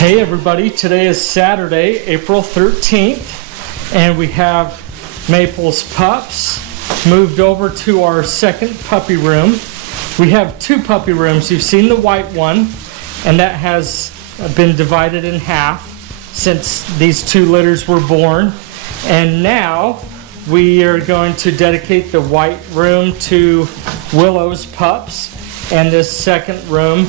Hey everybody, today is Saturday, April 13th, and we have Maple's pups moved over to our second puppy room. We have two puppy rooms. You've seen the white one, and that has been divided in half since these two litters were born. And now we are going to dedicate the white room to Willow's pups and this second room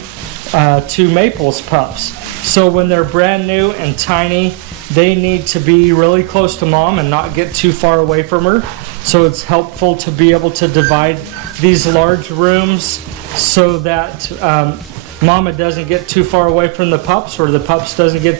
to Maple's pups. So when they're brand new and tiny, they need to be really close to mom and not get too far away from her. So it's helpful to be able to divide these large rooms so that mama doesn't get too far away from the pups, or the pups doesn't get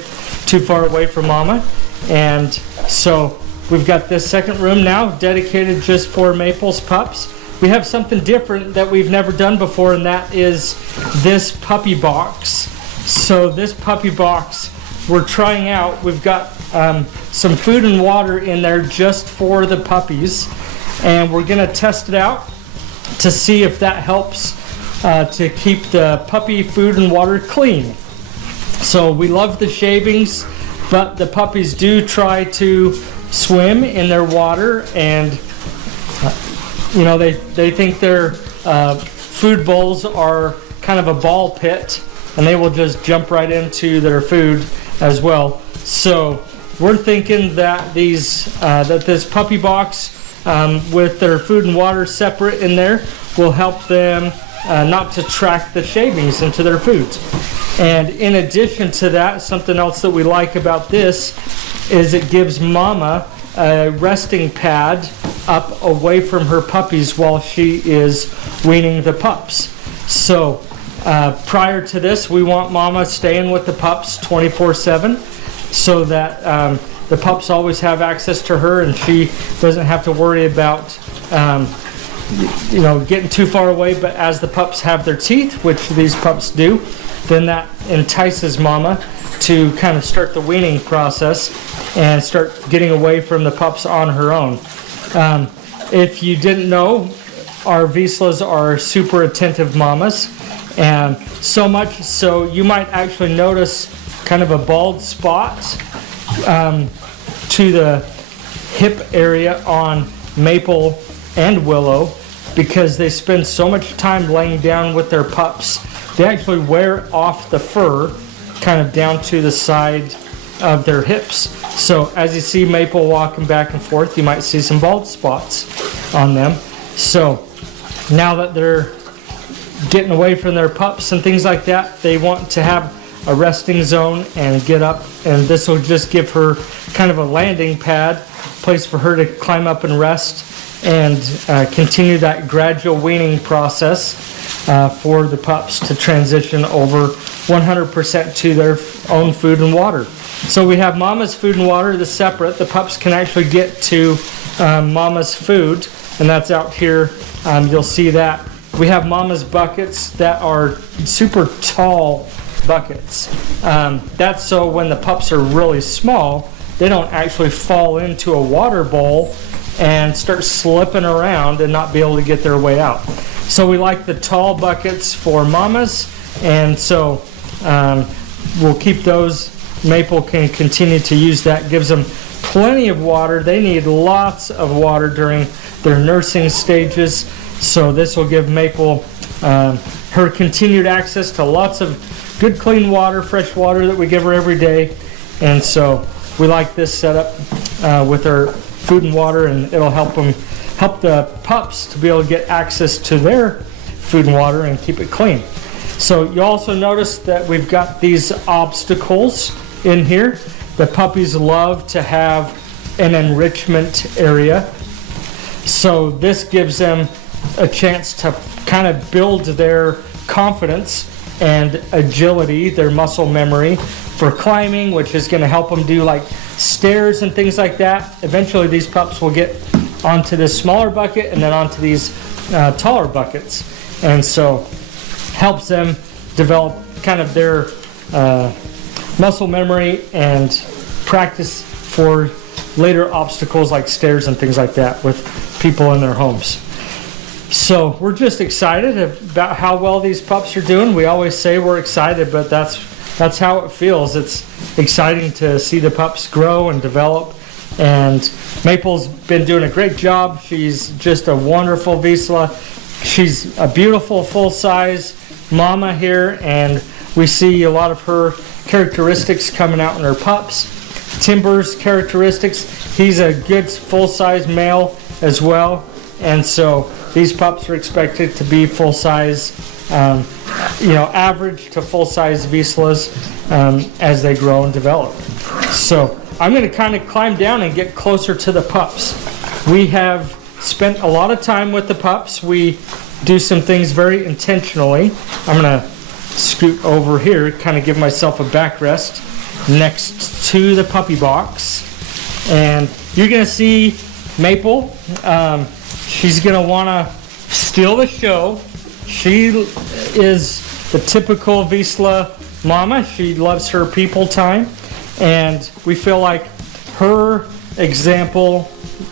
too far away from mama. And so we've got this second room now dedicated just for Maple's pups. We have something different that we've never done before, and that is this puppy box. So this puppy box we're trying out. We've got some food and water in there just for the puppies, and we're gonna test it out to see if that helps to keep the puppy food and water clean. So we love the shavings, but the puppies do try to swim in their water, and you know, they think their food bowls are kind of a ball pit, and they will just jump right into their food as well. So we're thinking that this puppy box with their food and water separate in there will help them not to track the shavings into their food. And in addition to that, something else that we like about this is it gives mama a resting pad up away from her puppies while she is weaning the pups. So prior to this, we want mama staying with the pups 24/7 so that the pups always have access to her, and she doesn't have to worry about getting too far away. But as the pups have their teeth, which these pups do, then that entices mama to kind of start the weaning process and start getting away from the pups on her own. If you didn't know, our Vizslas are super attentive mamas, and so much so you might actually notice kind of a bald spot to the hip area on Maple and Willow, because they spend so much time laying down with their pups. They actually wear off the fur kind of down to the side of their hips. So as you see Maple walking back and forth, you might see some bald spots on them. So now that they're getting away from their pups and things like that, they want to have a resting zone and get up, and this will just give her kind of a landing pad, place for her to climb up and rest, and continue that gradual weaning process for the pups to transition over 100% to their own food and water. So we have mama's food and water that's separate. The pups can actually get to mama's food, and that's out here. You'll see that. We have mama's buckets that are super tall buckets. That's so when the pups are really small, they don't actually fall into a water bowl and start slipping around and not be able to get their way out. So we like the tall buckets for mamas, and so we'll keep those. Maple can continue to use that. Gives them plenty of water. They need lots of water during their nursing stages. So this will give Maple her continued access to lots of good clean water, fresh water that we give her every day. And so we like this setup with our food and water, and it'll help the pups to be able to get access to their food and water and keep it clean. So you also notice that we've got these obstacles in here. The puppies love to have an enrichment area. So this gives them a chance to kind of build their confidence and agility, their muscle memory for climbing, which is going to help them do like stairs and things like that. Eventually these pups will get onto this smaller bucket and then onto these taller buckets, and so helps them develop kind of their muscle memory and practice for later obstacles like stairs and things like that with people in their homes. So we're just excited about how well these pups are doing. We always say we're excited, but that's that's how it feels. It's exciting to see the pups grow and develop. And Maple's been doing a great job. She's just a wonderful Vizsla. She's a beautiful full-size mama here, and we see a lot of her characteristics coming out in her pups. Timber's characteristics, he's a good full-size male as well, and so these pups are expected to be full-size, average to full-size Vizslas as they grow and develop. So I'm going to kind of climb down and get closer to the pups. We have spent a lot of time with the pups. We do some things very intentionally. I'm going to scoot over here, kind of give myself a backrest next to the puppy box. And you're going to see Maple. She's going to want to steal the show. She is the typical Vizsla mama. She loves her people time. And we feel like her example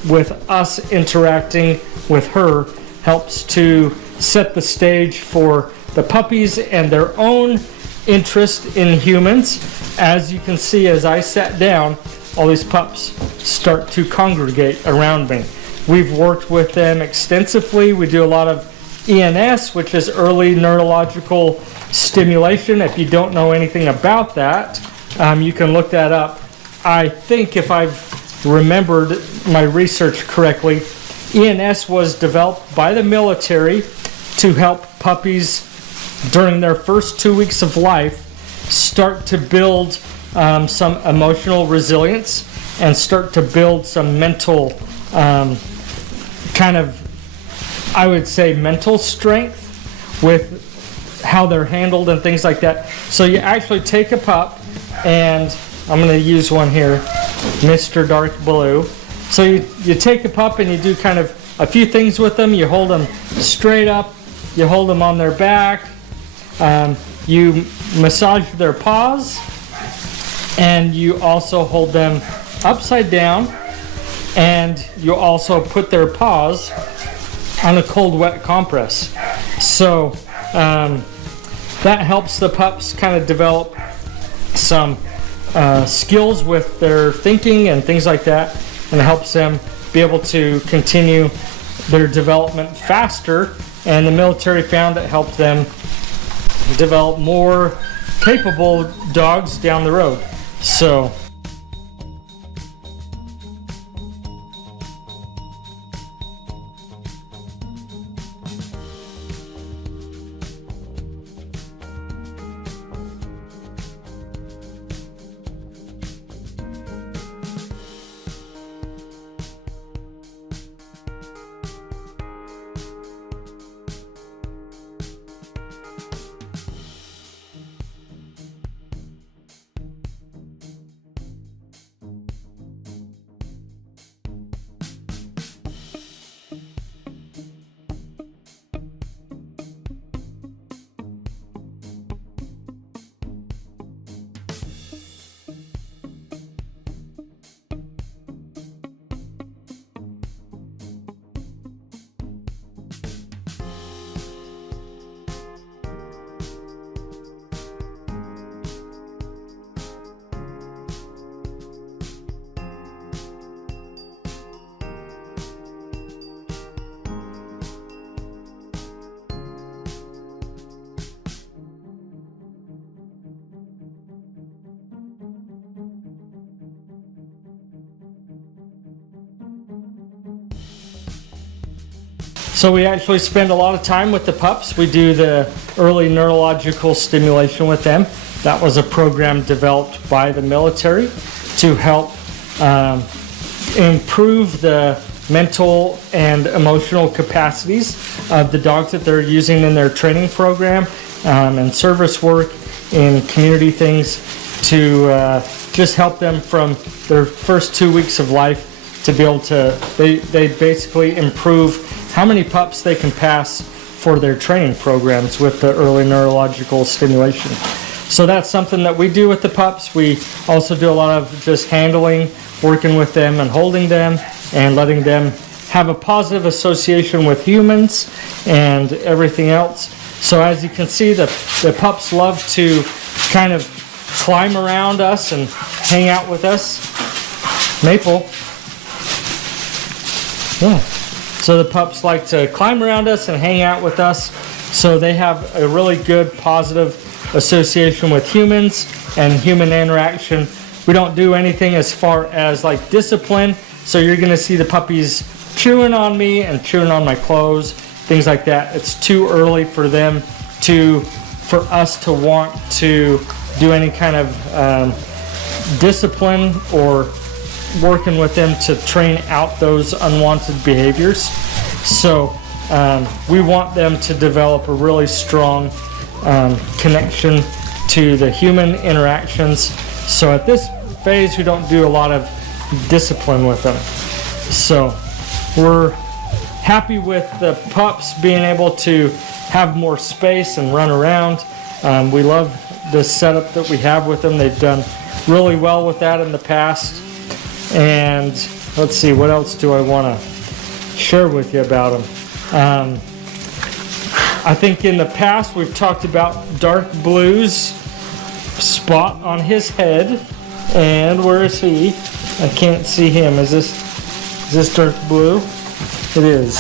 with us interacting with her helps to set the stage for the puppies and their own interest in humans. As you can see, as I sat down, all these pups start to congregate around me. We've worked with them extensively. We do a lot of ENS, which is early neurological stimulation. If you don't know anything about that, you can look that up. I think if I've remembered my research correctly, ENS was developed by the military to help puppies during their first 2 weeks of life start to build some emotional resilience and start to build some mental I would say mental strength with how they're handled and things like that. So you actually take a pup, and I'm going to use one here, Mr. Dark Blue. So you take a pup and you do kind of a few things with them. You hold them straight up, you hold them on their back, you massage their paws, and you also hold them upside down, and you also put their paws on a cold wet compress. So that helps the pups kind of develop some skills with their thinking and things like that, and it helps them be able to continue their development faster. And the military found it helped them develop more capable dogs down the road. So So we actually spend a lot of time with the pups. We do the early neurological stimulation with them. That was a program developed by the military to help improve the mental and emotional capacities of the dogs that they're using in their training program and service work in community things to just help them from their first 2 weeks of life to be able to, they basically improve how many pups they can pass for their training programs with the early neurological stimulation. So that's something that we do with the pups. We also do a lot of just handling, working with them and holding them and letting them have a positive association with humans and everything else. So as you can see, the pups love to kind of climb around us and hang out with us. Maple. Yeah. So the pups like to climb around us and hang out with us. So they have a really good positive association with humans and human interaction. We don't do anything as far as like discipline. So you're going to see the puppies chewing on me and chewing on my clothes, things like that. It's too early for them for us to want to do any kind of discipline or working with them to train out those unwanted behaviors. So we want them to develop a really strong connection to the human interactions. So at this phase, we don't do a lot of discipline with them. So we're happy with the pups being able to have more space and run around. We love the setup that we have with them. They've done really well with that in the past. And let's see, what else do I want to share with you about them? I think in the past we've talked about Dark Blue's spot on his head. And where is he? I can't see him. Is this Dark Blue? It is.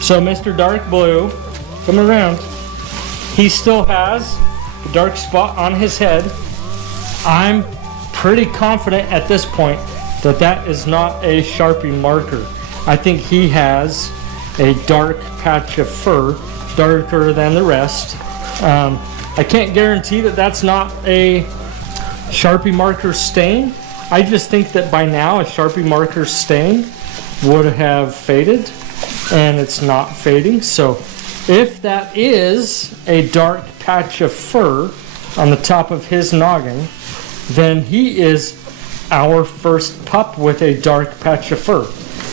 So Mr. Dark Blue, come around. He still has a dark spot on his head. I'm pretty confident at this point that that is not a Sharpie marker. I think he has a dark patch of fur, darker than the rest. I can't guarantee that that's not a Sharpie marker stain. I just think that by now a Sharpie marker stain would have faded, and it's not fading. So if that is a dark patch of fur on the top of his noggin, then he is our first pup with a dark patch of fur.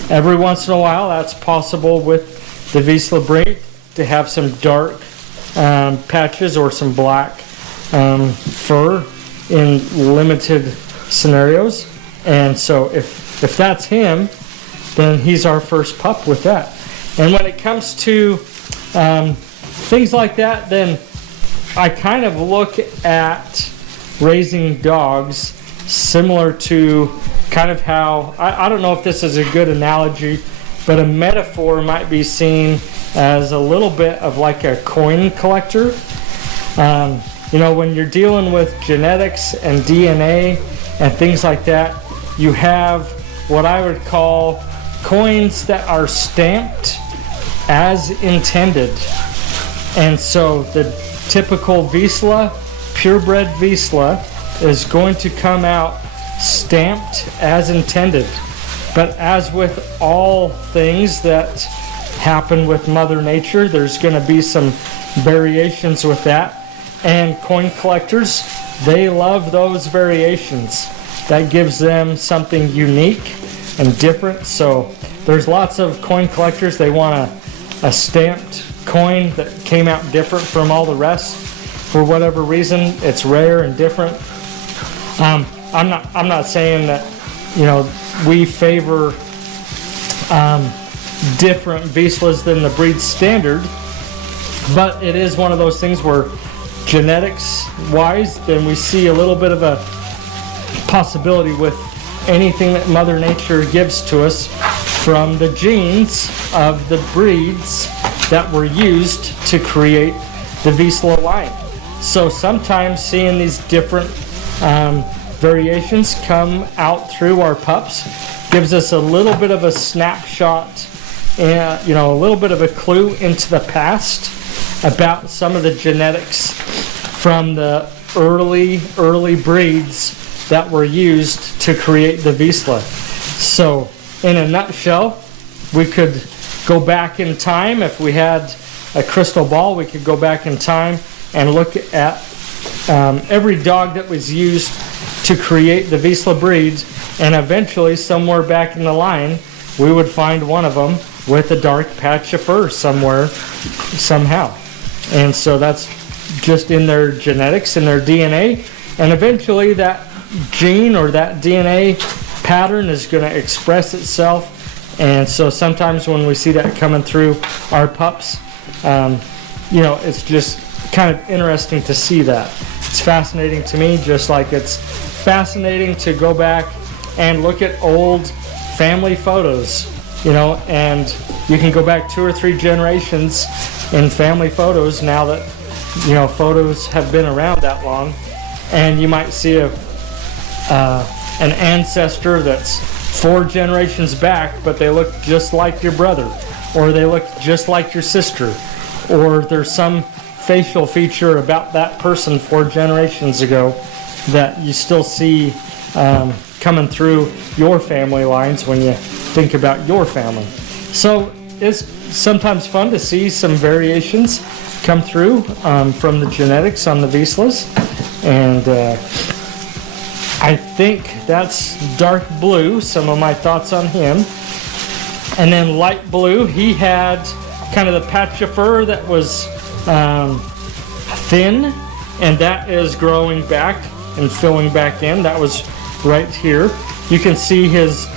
Every once in a while, that's possible with the Vizsla breed, to have some dark patches or some black fur in limited scenarios. And so if that's him, then he's our first pup with that. And when it comes to things like that, then I kind of look at raising dogs similar to kind of how, I don't know if this is a good analogy, but a metaphor might be seen as a little bit of like a coin collector. When you're dealing with genetics and DNA and things like that, you have what I would call coins that are stamped as intended. And so the typical Vizsla, purebred Vizsla, is going to come out stamped as intended. But as with all things that happen with Mother Nature, there's going to be some variations with that. And coin collectors, they love those variations. That gives them something unique and different. So there's lots of coin collectors, they want a stamped coin that came out different from all the rest. For whatever reason, it's rare and different. I'm not saying that we favor different Vizslas than the breed standard, but it is one of those things where genetics wise, then we see a little bit of a possibility with anything that Mother Nature gives to us from the genes of the breeds that were used to create the Vizsla line. So sometimes seeing these different variations come out through our pups gives us a little bit of a snapshot and a little bit of a clue into the past about some of the genetics from the early breeds that were used to create the Vizsla. So in a nutshell, we could go back in time. If we had a crystal ball, we could go back in time and look at every dog that was used to create the Vizsla breeds, and eventually somewhere back in the line we would find one of them with a dark patch of fur somewhere, somehow. And so that's just in their genetics, in their DNA, and eventually that gene or that DNA pattern is going to express itself. And so sometimes when we see that coming through our pups, it's just kind of interesting to see that. It's fascinating to me, just like it's fascinating to go back and look at old family photos, you know, and you can go back 2 or 3 generations in family photos now that, you know, photos have been around that long, and you might see an ancestor that's 4 generations back, but they look just like your brother, or they look just like your sister, or there's some facial feature about that person 4 generations ago that you still see coming through your family lines when you think about your family. So it's sometimes fun to see some variations come through from the genetics on the Vizslas, and I think that's dark blue, some of my thoughts on him. And then light blue, he had kind of the patch of fur that was thin, and that is growing back and filling back in. That was right here. You can see his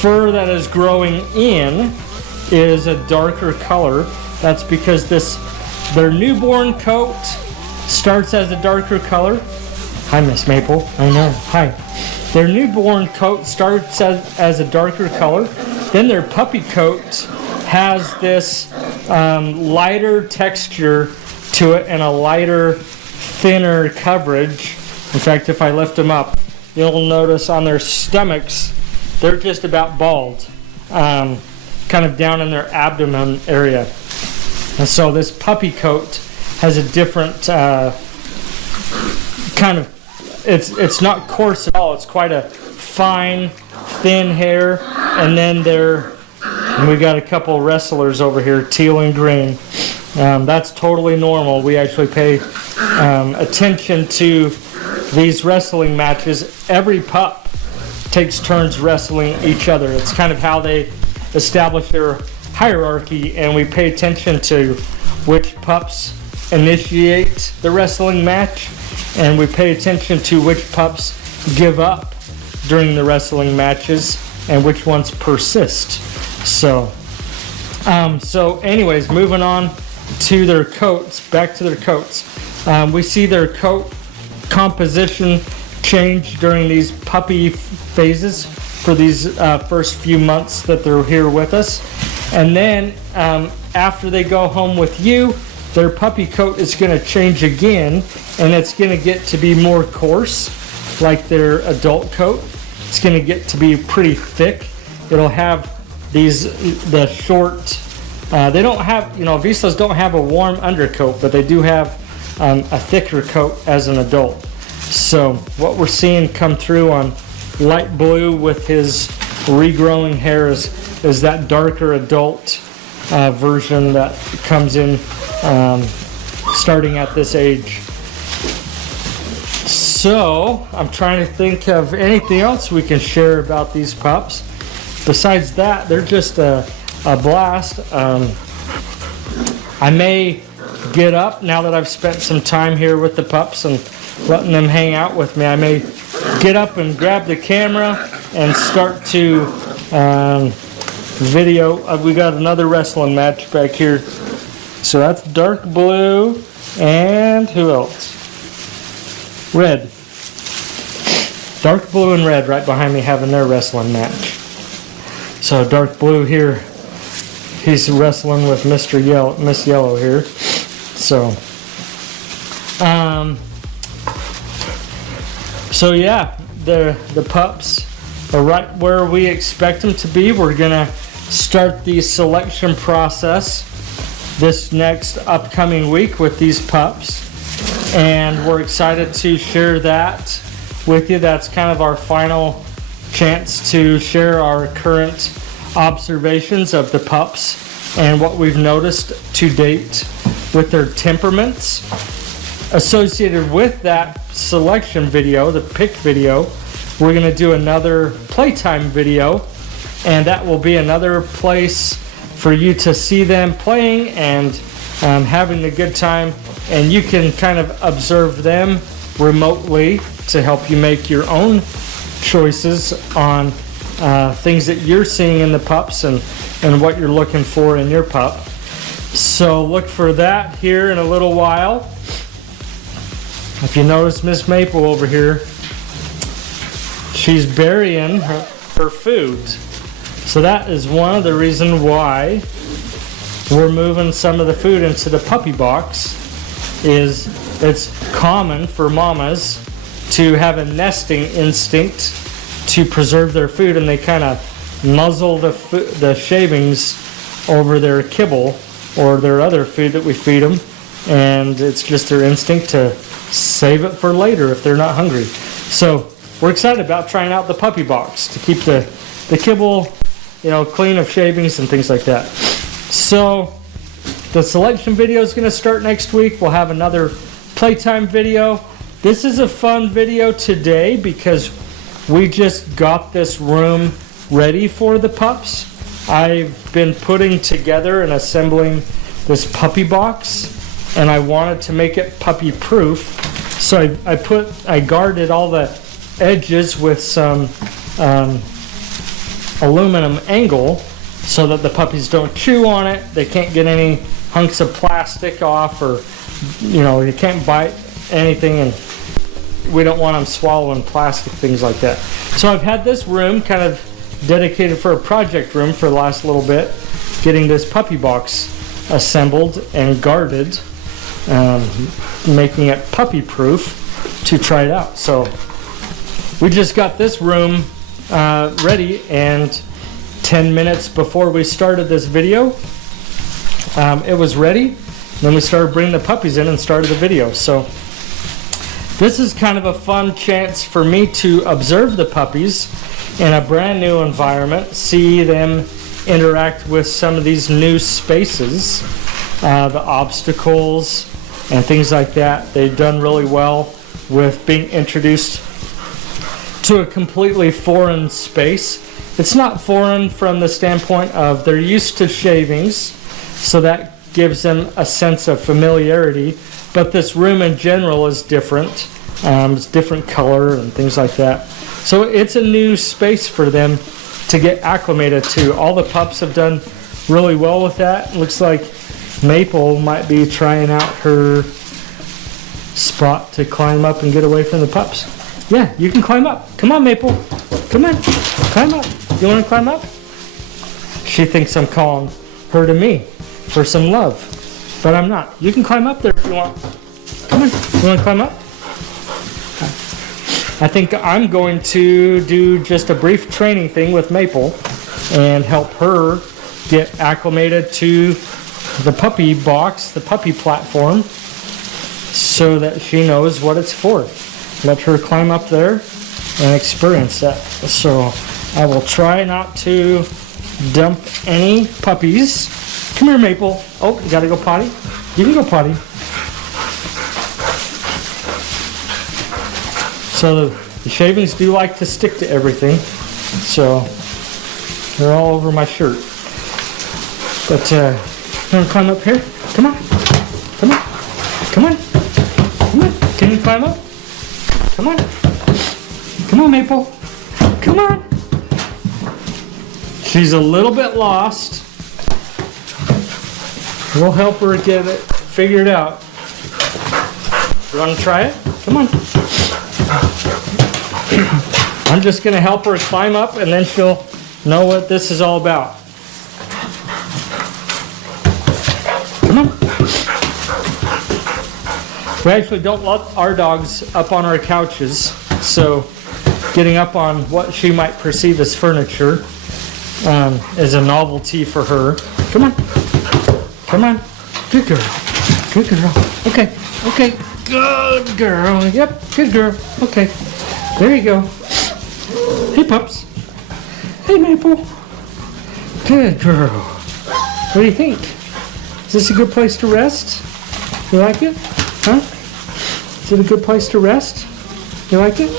fur that is growing in is a darker color. That's because their newborn coat starts as a darker color. Hi, Miss Maple. I know. Hi. Their newborn coat starts as a darker color. Then their puppy coat has this lighter texture to it and a lighter, thinner coverage. In fact, if I lift them up, you'll notice on their stomachs, they're just about bald, kind of down in their abdomen area. And so this puppy coat has a different kind of, it's not coarse at all. It's quite a fine, thin hair. And then we got a couple wrestlers over here, teal and green. That's totally normal. We actually pay attention to these wrestling matches. Every pup takes turns wrestling each other. It's kind of how they establish their hierarchy, and we pay attention to which pups initiate the wrestling match, and we pay attention to which pups give up during the wrestling matches and which ones persist. So anyways, moving on to their coats, back to their coats. We see their coat composition change during these puppy phases for these first few months that they're here with us. And then after they go home with you, their puppy coat is going to change again, and it's going to get to be more coarse, like their adult coat. It's going to get to be pretty thick. It'll have the short, they don't have, you know, Vizslas don't have a warm undercoat, but they do have a thicker coat as an adult. So what we're seeing come through on light blue with his regrowing hair is that darker adult version that comes in starting at this age. So I'm trying to think of anything else we can share about these pups. Besides that, they're just a blast. I may get up now that I've spent some time here with the pups and letting them hang out with me. I may get up and grab the camera and start to video. We got another wrestling match back here. So that's dark blue, and who else? Red. Dark blue and red right behind me having their wrestling match. So dark blue here, he's wrestling with Miss Yellow here. So yeah, the pups are right where we expect them to be. We're gonna start the selection process this next upcoming week with these pups, and we're excited to share that with you. That's kind of our final chance to share our current observations of the pups and what we've noticed to date with their temperaments. Associated with that selection video, the pick video, we're going to do another playtime video, and that will be another place for you to see them playing and having a good time, and you can kind of observe them remotely to help you make your own choices on things that you're seeing in the pups and what you're looking for in your pup. So look for that here in a little while. If you notice Miss Maple over here, she's burying her food. So that is one of the reasons why we're moving some of the food into the puppy box. Is it's common for mamas to have a nesting instinct to preserve their food, and they kind of muzzle the shavings over their kibble or their other food that we feed them, and it's just their instinct to save it for later if they're not hungry. So we're excited about trying out the puppy box to keep the kibble, clean of shavings and things like that. So the selection video is going to start next week. We'll have another playtime video. This is a fun video today because we just got this room ready for the pups. I've been putting together and assembling this puppy box, and I wanted to make it puppy proof. So I guarded all the edges with some aluminum angle so that the puppies don't chew on it. They can't get any hunks of plastic off, or you can't bite anything, and we don't want them swallowing plastic, things like that. So I've had this room kind of dedicated for a project room for the last little bit, getting this puppy box assembled and guarded, making it puppy proof to try it out. So we just got this room ready, and 10 minutes before we started this video, it was ready. Then we started bringing the puppies in and started the video. So this is kind of a fun chance for me to observe the puppies in a brand new environment, see them interact with some of these new spaces, the obstacles and things like that. They've done really well with being introduced to a completely foreign space. It's not foreign from the standpoint of they're used to shavings, so that gives them a sense of familiarity, but this room in general is different. It's different color and things like that. So it's a new space for them to get acclimated to. All the pups have done really well with that. It looks like Maple might be trying out her spot to climb up and get away from the pups. Yeah, you can climb up. Come on, Maple. Come on, climb up. You want to climb up? She thinks I'm calling her to me for some love, but I'm not. You can climb up there if you want. Come on, you want to climb up? I think I'm going to do just a brief training thing with Maple and help her get acclimated to the puppy box, the puppy platform, so that she knows what it's for. Let her climb up there and experience that. So I will try not to dump any puppies. Come here, Maple. Oh, you gotta go potty? You can go potty. So the shavings do like to stick to everything, so they're all over my shirt. But you wanna climb up here? Come on. Come on. Come on. Come on. Can you climb up? Come on. Come on, Maple. Come on. She's a little bit lost. We'll help her get it figured out. You want to try it? Come on. I'm just going to help her climb up, and then she'll know what this is all about. Come on. We actually don't let our dogs up on our couches, so getting up on what she might perceive as furniture is a novelty for her. Come on. Come on. Good girl. Good girl. Okay. Okay. Good girl. Yep. Good girl. Okay. There you go. Hey, pups. Hey, Maple. Good girl. What do you think? Is this a good place to rest? You like it? Huh? Is it a good place to rest? You like it?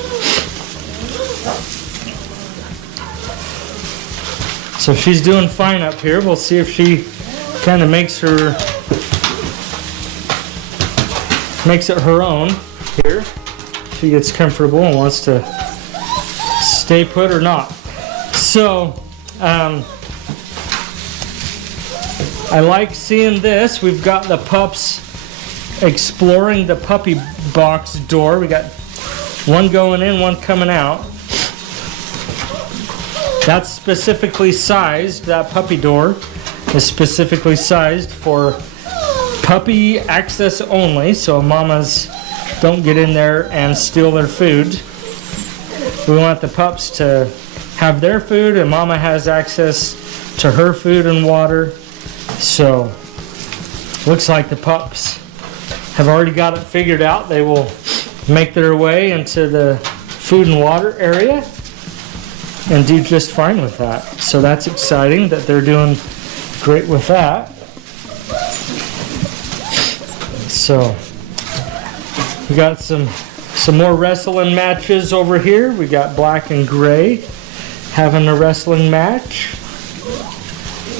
So she's doing fine up here. We'll see if she kind of makes it her own here. She gets comfortable and wants to stay put or not. So I like seeing this. We've got the pups exploring the puppy box door. We got one going in, one coming out. That's specifically sized, that puppy door is specifically sized for puppy access only, so mamas don't get in there and steal their food. We want the pups to have their food, and mama has access to her food and water. So looks like the pups have already got it figured out. They will make their way into the food and water area and do just fine with that. So that's exciting that they're doing great with that. So we got some more wrestling matches over here. We got Black and Gray having a wrestling match,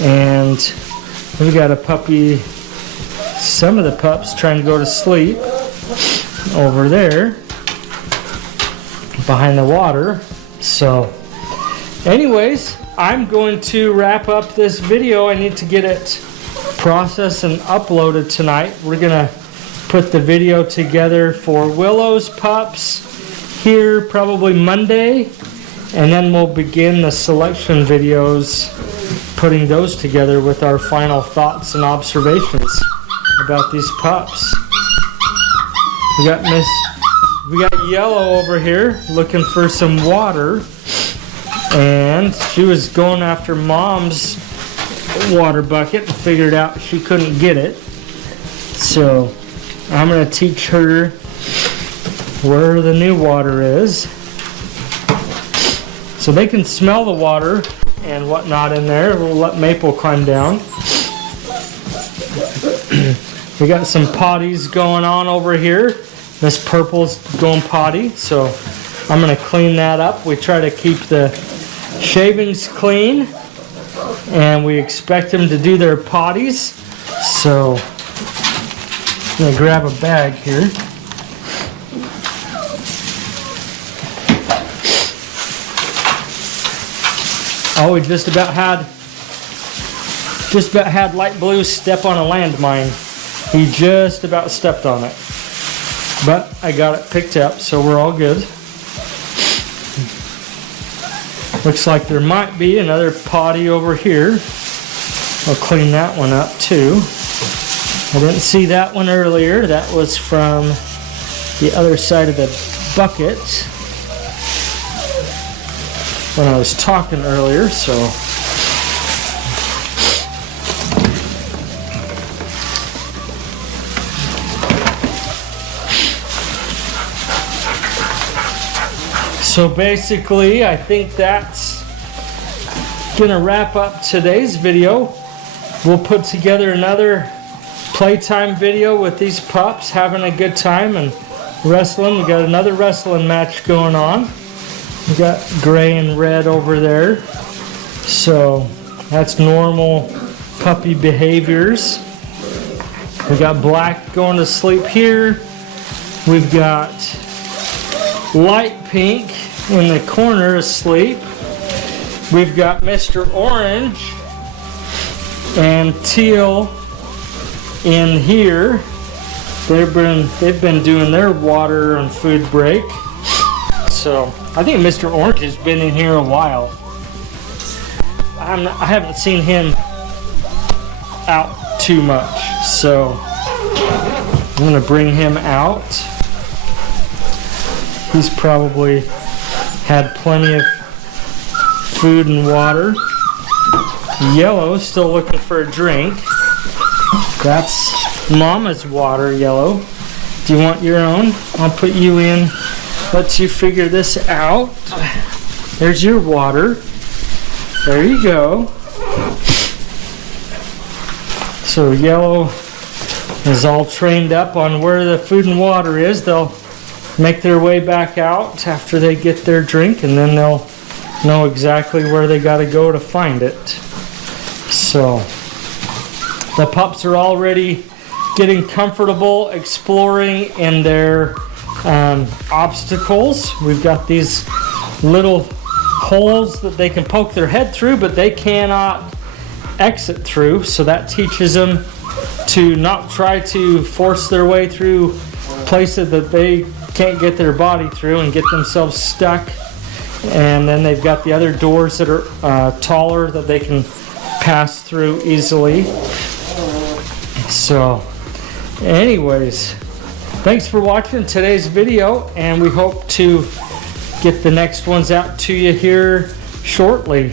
and we got a puppy, some of the pups trying to go to sleep over there behind the water. So anyways, I'm going to wrap up this video. I need to get it processed and uploaded tonight. We're gonna put the video together for Willow's pups here probably Monday, and then we'll begin the selection videos, putting those together with our final thoughts and observations about these pups. We got Yellow over here looking for some water, and she was going after Mom's water bucket and figured out she couldn't get it. So I'm going to teach her where the new water is, so they can smell the water and whatnot in there. We'll let Maple climb down. We got some potties going on over here. This purple's going potty, so I'm going to clean that up. We try to keep the shavings clean, and we expect them to do their potties. So I'm going to grab a bag here. Oh, we just about had Light Blue step on a landmine. He just about stepped on it, but I got it picked up, so we're all good. Looks like there might be another potty over here. I'll clean that one up too. I didn't see that one earlier. That was from the other side of the bucket when I was talking earlier, so basically I think that's gonna wrap up today's video. We'll put together another playtime video with these pups having a good time and wrestling. We got another wrestling match going on. We got Gray and Red over there, so that's normal puppy behaviors. We got Black going to sleep here. We've got Light Pink in the corner asleep. We've got Mr. Orange and Teal in here. They've been doing their water and food break. So I think Mr. Orange has been in here a while. I haven't seen him out too much, so I'm gonna bring him out. He's probably had plenty of food and water. Yellow still looking for a drink. That's Mama's water, Yellow. Do you want your own? I'll put you in, let you figure this out. There's your water. There you go. So Yellow is all trained up on where the food and water is. They'll make their way back out after they get their drink, and then they'll know exactly where they got to go to find it. So the pups are already getting comfortable exploring in their obstacles. We've got these little holes that they can poke their head through, but they cannot exit through, so that teaches them to not try to force their way through places that they can't get their body through and get themselves stuck. And then they've got the other doors that are taller that they can pass through easily. So anyways, thanks for watching today's video, and we hope to get the next ones out to you here shortly.